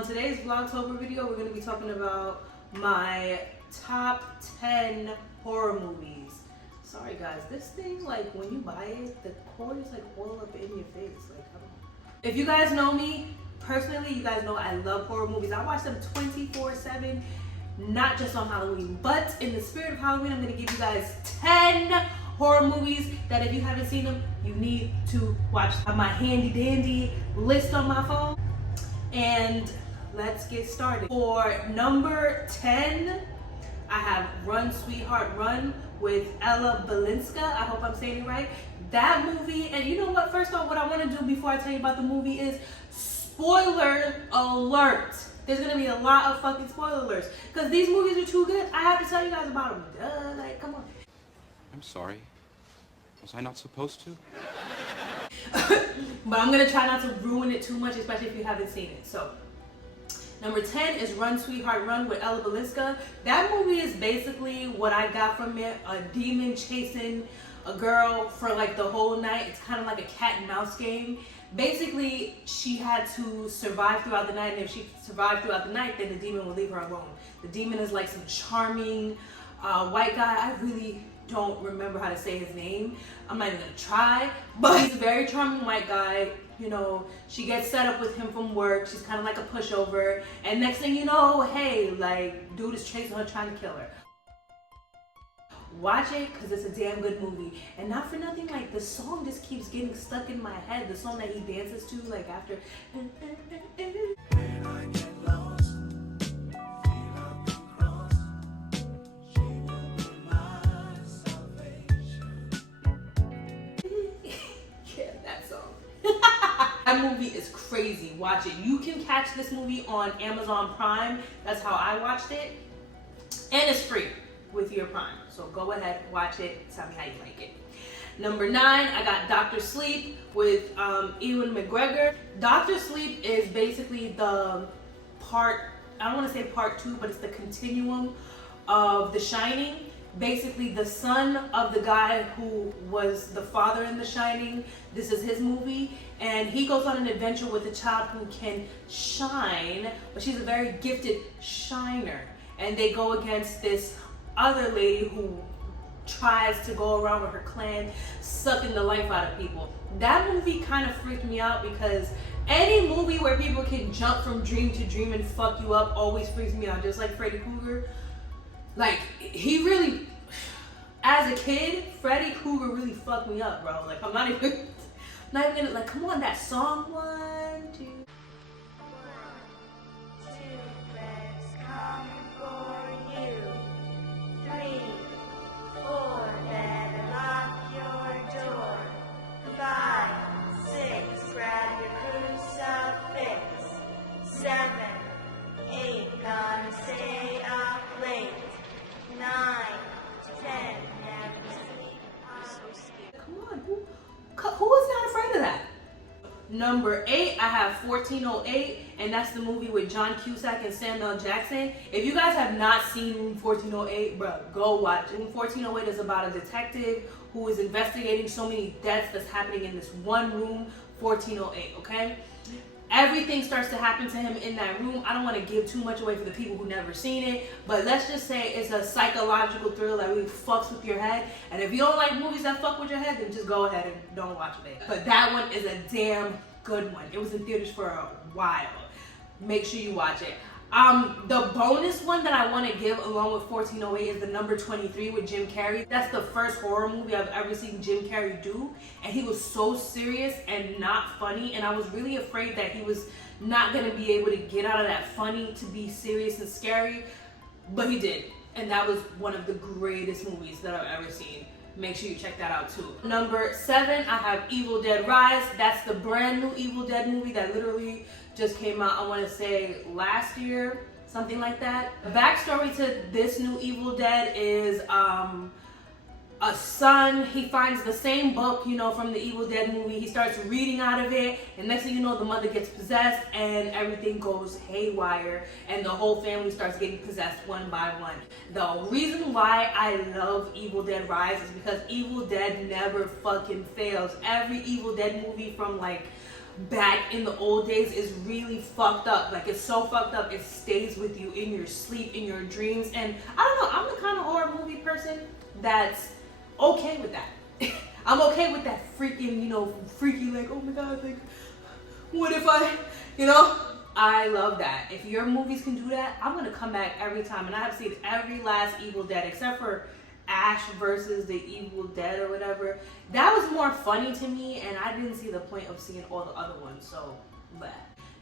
On today's Vlogtober video, we're going to be talking about my top 10 horror movies. Sorry guys, this thing, like when you buy it, the cord is like all up in your face. Like, I don't know. If you guys know me personally, you guys know I love horror movies. I watch them 24/7, not just on Halloween. But in the spirit of Halloween, I'm going to give you guys 10 horror movies that if you haven't seen them, you need to watch. I have my handy dandy list on my phone. And let's get started. For number 10, I have Run Sweetheart Run with Ella Balinska. I hope I'm saying it right. That movie, and you know what? First off, what I want to do before I tell you about the movie is spoiler alert. There's going to be a lot of fucking spoiler alerts because these movies are too good. I have to tell you guys about them. Like, come on. I'm sorry. Was I not supposed to? But I'm going to try not to ruin it too much, especially if you haven't seen it. So, number 10 is Run Sweetheart Run with Ella Balinska. That movie is basically what I got from it. A demon chasing a girl for like the whole night. It's kind of like a cat and mouse game. Basically, she had to survive throughout the night, and if she survived throughout the night, then the demon will leave her alone. The demon is like some charming white guy. I really don't remember how to say his name. I'm not even gonna try, but he's a very charming white guy. You know, she gets set up with him from work. She's kind of like a pushover, and next thing you know, hey, like, dude is chasing her, trying to kill her. Watch it because it's a damn good movie. And not for nothing, like, the song just keeps getting stuck in my head. The song that he dances to, like, after. When I get lost, feel I've been crossed, she will be my salvation. Yeah, that song. That movie is crazy. Watch it. You can catch this movie on Amazon Prime. That's how I watched it. And it's free with your Prime. So go ahead, watch it, tell me how you like it. Number 9, I got Dr. Sleep with Ewan McGregor. Dr. Sleep is basically the part, I don't want to say part 2, but it's the continuum of The Shining. Basically the son of the guy who was the father in The Shining. This is his movie, and he goes on an adventure with a child who can shine, but she's a very gifted shiner. And they go against this other lady who tries to go around with her clan sucking the life out of people. That movie kind of freaked me out because any movie where people can jump from dream to dream and fuck you up always freaks me out, just like Freddy Krueger. Like, he really, as a kid, Freddy Krueger really fucked me up, bro. Like, I'm not even gonna, like, come on, that song, 1, 2. Who is not afraid of that? Number 8, I have 1408, and that's the movie with John Cusack and Samuel Jackson. If you guys have not seen Room 1408, bro, go watch. Room 1408 is about a detective who is investigating so many deaths that's happening in this one room, 1408, okay? Everything starts to happen to him in that room. I don't want to give too much away for the people who never seen it, but let's just say it's a psychological thriller that really fucks with your head. And if you don't like movies that fuck with your head, then just go ahead and don't watch it. But that one is a damn good one. It was in theaters for a while. Make sure you watch it. The bonus one that I want to give along with 1408 is the number 23 with Jim Carrey. That's the first horror movie I've ever seen Jim Carrey do, and he was so serious and not funny, and I was really afraid that he was not going to be able to get out of that funny to be serious and scary, but he did, and that was one of the greatest movies that I've ever seen. Make sure you check that out too. Number 7, I have Evil Dead Rise. That's the brand new Evil Dead movie that literally just came out, I want to say last year, something like that. The backstory to this new Evil Dead is a son. He finds the same book, you know, from the Evil Dead movie. He starts reading out of it, and next thing you know, the mother gets possessed, and everything goes haywire, and the whole family starts getting possessed one by one. The reason why I love Evil Dead Rise is because Evil Dead never fucking fails. Every Evil Dead movie from like back in the old days is really fucked up. Like, it's so fucked up, it stays with you in your sleep, in your dreams. And I don't know, I'm the kind of horror movie person that's okay with that. I'm okay with that freaking, you know, freaky, like, oh my god, like, what if I, you know? I love that. If your movies can do that, I'm gonna come back every time. And I have seen every last Evil Dead except for Ash versus the Evil Dead or whatever. That was more funny to me, and I didn't see the point of seeing all the other ones, so bleh.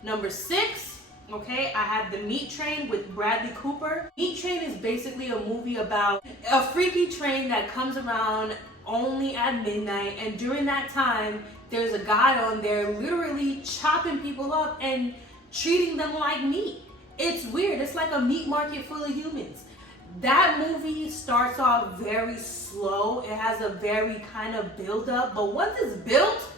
Number 6, okay, I have The Meat Train with Bradley Cooper. Meat Train is basically a movie about a freaky train that comes around only at midnight, and during that time, there's a guy on there literally chopping people up and treating them like meat. It's weird. It's like a meat market full of humans. That movie starts off very slow. It has a very kind of build up, but once it's built,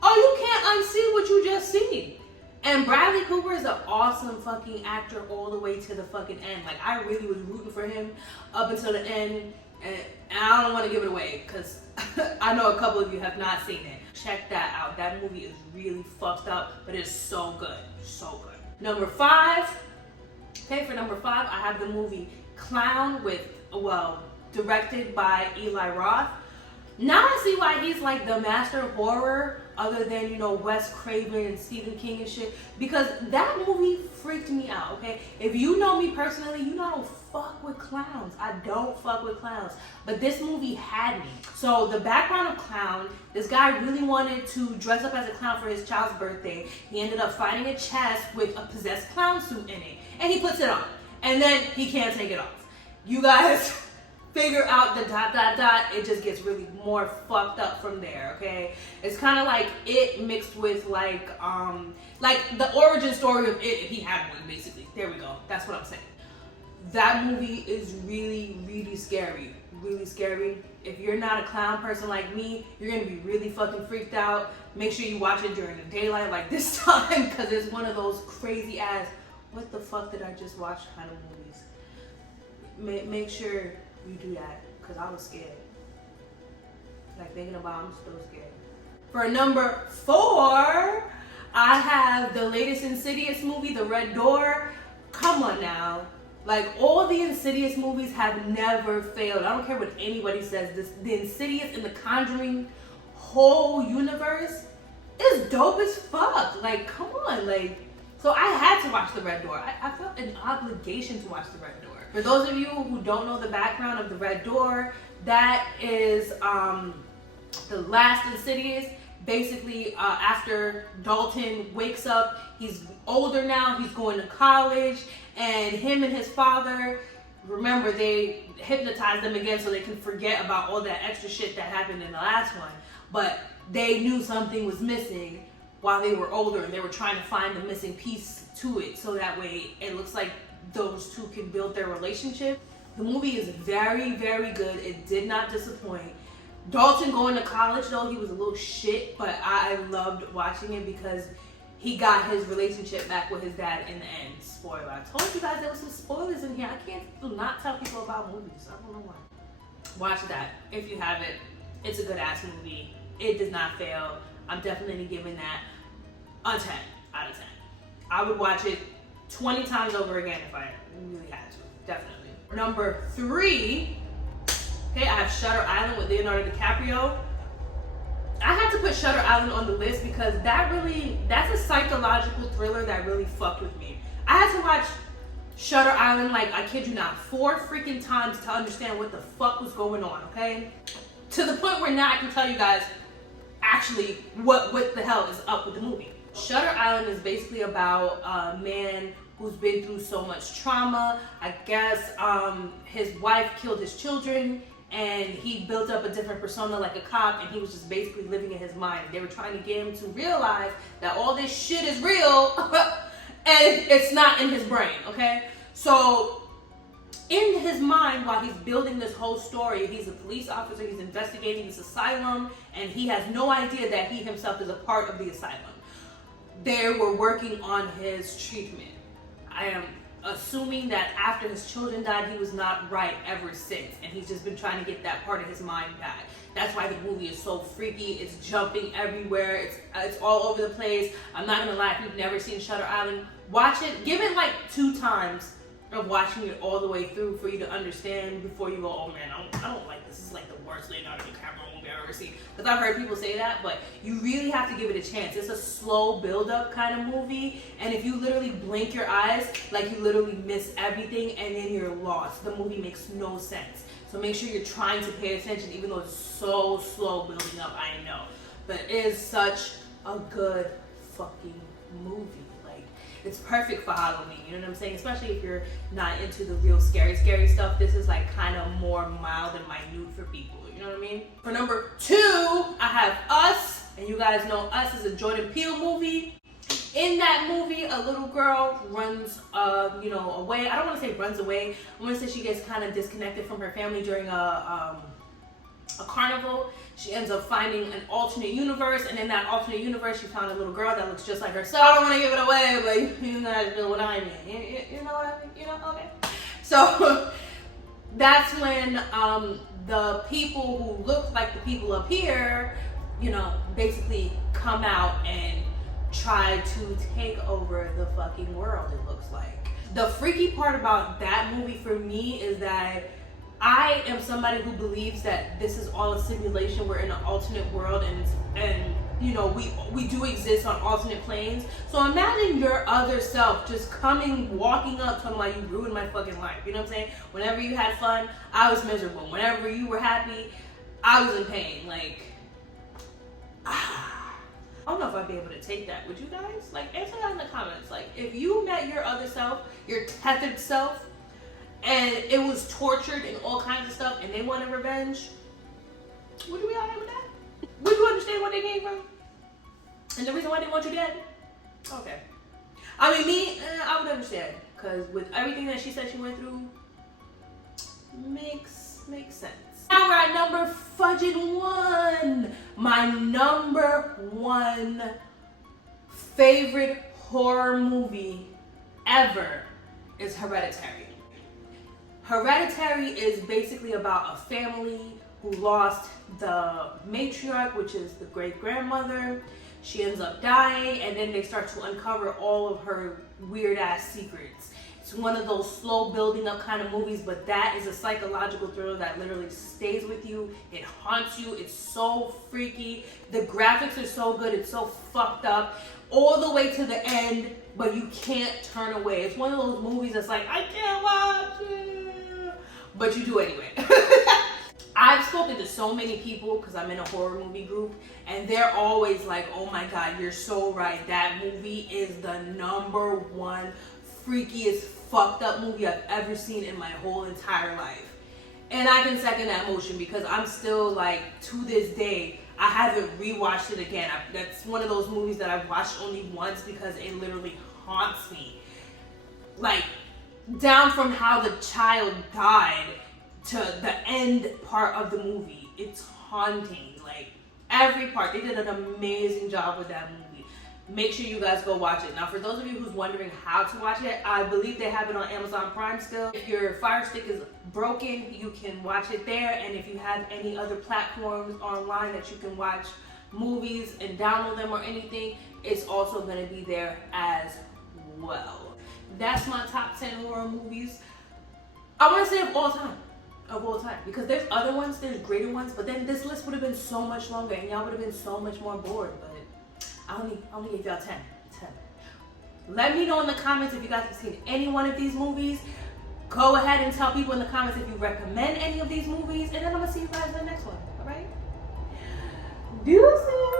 oh, you can't unsee what you just seen. And Bradley Cooper is an awesome fucking actor all the way to the fucking end. Like, I really was rooting for him up until the end, and I don't want to give it away because I know a couple of you have not seen it. Check that out. That movie is really fucked up, but it's so good, so good. Number 5, okay, for number 5, I have the movie Clown with, well, directed by Eli Roth. Now I see why he's like the master of horror, other than, you know, Wes Craven and Stephen King and shit, because that movie freaked me out, okay? If you know me personally, you know I don't fuck with clowns. I don't fuck with clowns. But this movie had me. So the background of Clown, this guy really wanted to dress up as a clown for his child's birthday. He ended up finding a chest with a possessed clown suit in it, and he puts it on. And then he can't take it off. You guys figure out the ... It just gets really more fucked up from there, okay? It's kind of like It mixed with like the origin story of It if he had one, basically. There we go. That's what I'm saying. That movie is really, really scary. Really scary. If you're not a clown person like me, you're gonna be really fucking freaked out. Make sure you watch it during the daylight like this time, because it's one of those crazy ass, what the fuck did I just watch kind of movies. Make sure you do that, because I was scared. Like, thinking about it, I'm still scared. For number 4, I have the latest Insidious movie, The Red Door. Come on now. Like, all the Insidious movies have never failed. I don't care what anybody says. The Insidious and the Conjuring whole universe is dope as fuck. Like, come on. Like, so I had to watch The Red Door. I felt an obligation to watch The Red Door. For those of you who don't know the background of The Red Door, that is the last Insidious. Basically, after Dalton wakes up, he's older now, he's going to college, and him and his father, remember, they hypnotized them again so they can forget about all that extra shit that happened in the last one. But they knew something was missing while they were older, and they were trying to find the missing piece to it, so that way it looks like those two can build their relationship. The movie is very, very good. It did not disappoint. Dalton going to college, though, he was a little shit, but I loved watching it because he got his relationship back with his dad in the end. Spoiler. I told you guys there was some spoilers in here. I can't do not tell people about movies. I don't know why. Watch that if you haven't. It's a good ass movie. It does not fail. I'm definitely giving that a 10 out of 10. I would watch it 20 times over again if I really had to. Definitely. Number 3, okay, I have Shutter Island with Leonardo DiCaprio. I had to put Shutter Island on the list because that's a psychological thriller that really fucked with me. I had to watch Shutter Island, like, I kid you not, 4 freaking times to understand what the fuck was going on, okay? To the point where now I can tell you guys actually what the hell is up with the movie. Shutter Island is basically about a man who's been through so much trauma. I guess his wife killed his children, and he built up a different persona like a cop, and he was just basically living in his mind. They were trying to get him to realize that all this shit is real and it's not in his brain, okay? So in his mind, while he's building this whole story, he's a police officer, he's investigating this asylum, and he has no idea that he himself is a part of the asylum. They were working on his treatment. I am assuming that after his children died, he was not right ever since, and he's just been trying to get that part of his mind back. That's why the movie is so freaky. It's jumping everywhere. It's all over the place. I'm not gonna lie, if you've never seen Shutter Island, watch it. Give it like 2 times of watching it all the way through for you to understand before you go, oh man, I don't like this. This is like the worst Leonardo DiCaprio movie I've ever seen. Because I've heard people say that, but you really have to give it a chance. It's a slow build-up kind of movie, and if you literally blink your eyes, like you literally miss everything, and then you're lost. The movie makes no sense. So make sure you're trying to pay attention, even though it's so slow building up, I know. But it is such a good fucking movie. It's perfect for Halloween, you know what I'm saying? Especially if you're not into the real scary stuff. This is like kind of more mild and minute for people, you know what I mean? For number 2, I have Us, and you guys know Us is a Jordan Peele movie. In that movie, a little girl runs, away. I don't want to say runs away. I want to say she gets kind of disconnected from her family during a carnival. She ends up finding an alternate universe, and in that alternate universe, she found a little girl that looks just like herself. I don't want to give it away, but you guys know what I mean. You know what I mean? You know? Okay. So that's when the people who look like the people up here, basically come out and try to take over the fucking world, it looks like. The freaky part about that movie for me is that I am somebody who believes that this is all a simulation. We're in an alternate world, and we do exist on alternate planes. So imagine your other self just walking up to me like, you ruined my fucking life. You know what I'm saying? Whenever you had fun, I was miserable. Whenever you were happy, I was in pain. Like, I don't know if I'd be able to take that. Would you guys? Like, answer that in the comments. Like, if you met your other self, your tethered self, and it was tortured and all kinds of stuff, and they wanted revenge, would you be alright with that? Would you understand where they came from? And the reason why they want you dead? Okay. I mean, me, I would understand. Because with everything that she said she went through, makes sense. Now we're at number fudging 1. My number 1 favorite horror movie ever is Hereditary. Hereditary is basically about a family who lost the matriarch, which is the great-grandmother. She ends up dying, and then they start to uncover all of her weird-ass secrets. It's one of those slow building up kind of movies, but that is a psychological thriller that literally stays with you. It haunts you. It's so freaky. The graphics are so good. It's so fucked up. All the way to the end, but you can't turn away. It's one of those movies that's like, I can't watch it, but you do anyway. I've spoken to so many people because I'm in a horror movie group, and they're always like, oh my God, you're so right. That movie is the number 1 freakiest, fucked up movie I've ever seen in my whole entire life. And I can second that motion because I'm still like, to this day, I haven't rewatched it again. That's one of those movies that I've watched only once because it literally haunts me. Like, down from how the child died to the end part of the movie. It's haunting. Like, every part. They did an amazing job with that movie. Make sure you guys go watch it. Now, for those of you who's wondering how to watch it, I believe they have it on Amazon Prime still. If your Fire Stick is broken, you can watch it there. And if you have any other platforms online that you can watch movies and download them or anything, it's also going to be there as well. That's my top 10 horror movies. I want to say of all time. Because there's other ones, there's greater ones, but then this list would have been so much longer and y'all would have been so much more bored. But I only gave y'all 10. Let me know in the comments if you guys have seen any one of these movies. Go ahead and tell people in the comments if you recommend any of these movies, and then I'm gonna see you guys in the next one. All right? Deuces.